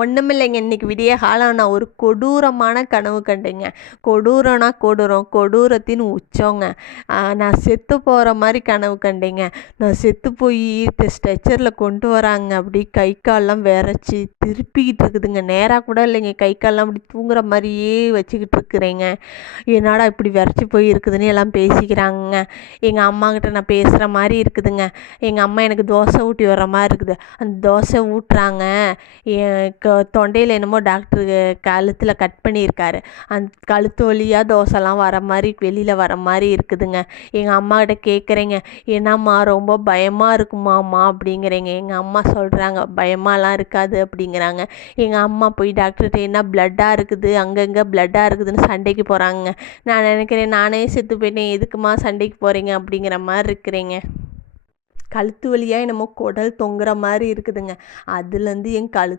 ஒன்றுமில்லைங்க. இன்றைக்கி விடிய காலம் நான் ஒரு கொடூரமான கனவு கண்டேங்க. கொடூரம்னா கொடூரம், கொடூரத்தின் உச்சங்க. நான் செத்து போகிற மாதிரி கனவு கண்டேங்க. நான் செத்து போய் ஸ்ட்ரெச்சரில் கொண்டு வராங்க. அப்படி கை கால்லாம் விரைச்சி திருப்பிக்கிட்டு இருக்குதுங்க. நேராக கூட இல்லைங்க, கை கால்லாம் அப்படி தூங்குற மாதிரியே வச்சுக்கிட்டு இருக்கிறேங்க. என்னடா இப்படி விரைச்சி போய் இருக்குதுன்னு எல்லாம் பேசிக்கிறாங்கங்க. எங்கள் அம்மாக்கிட்ட நான் பேசுகிற மாதிரி இருக்குதுங்க. எங்கள் அம்மா எனக்கு தோசை ஊட்டி வர்ற மாதிரி இருக்குது. அந்த தோசை ஊட்டுறாங்க. தொண்டையில் என்னமோ டாக்டரு கழுத்தில் கட் பண்ணியிருக்காரு. அந்த கழுத்து வழியாக தோசைலாம் வர மாதிரி வெளியில் வர மாதிரி இருக்குதுங்க. எங்கள் அம்மாக்கிட்ட கேட்குறேங்க, என்னம்மா ரொம்ப பயமாக இருக்குமாம்மா அப்படிங்கிறேங்க. எங்கள் அம்மா சொல்கிறாங்க, பயமாலாம் இருக்காது அப்படிங்கிறாங்க. எங்கள் அம்மா போய் டாக்டர்கிட்ட என்ன பிளட்டாக இருக்குது, அங்கங்கே பிளட்டாக இருக்குதுன்னு சண்டைக்கு போகிறாங்க. நான் நினைக்கிறேன், நானே செத்து போயிட்டேன், எதுக்குமா சண்டைக்கு போகிறீங்க அப்படிங்கிற மாதிரி இருக்கிறேங்க. கழுத்து வழியாக என்னமோ குடல் தொங்குற மாதிரி இருக்குதுங்க. அதுலேருந்து என் கழுத்து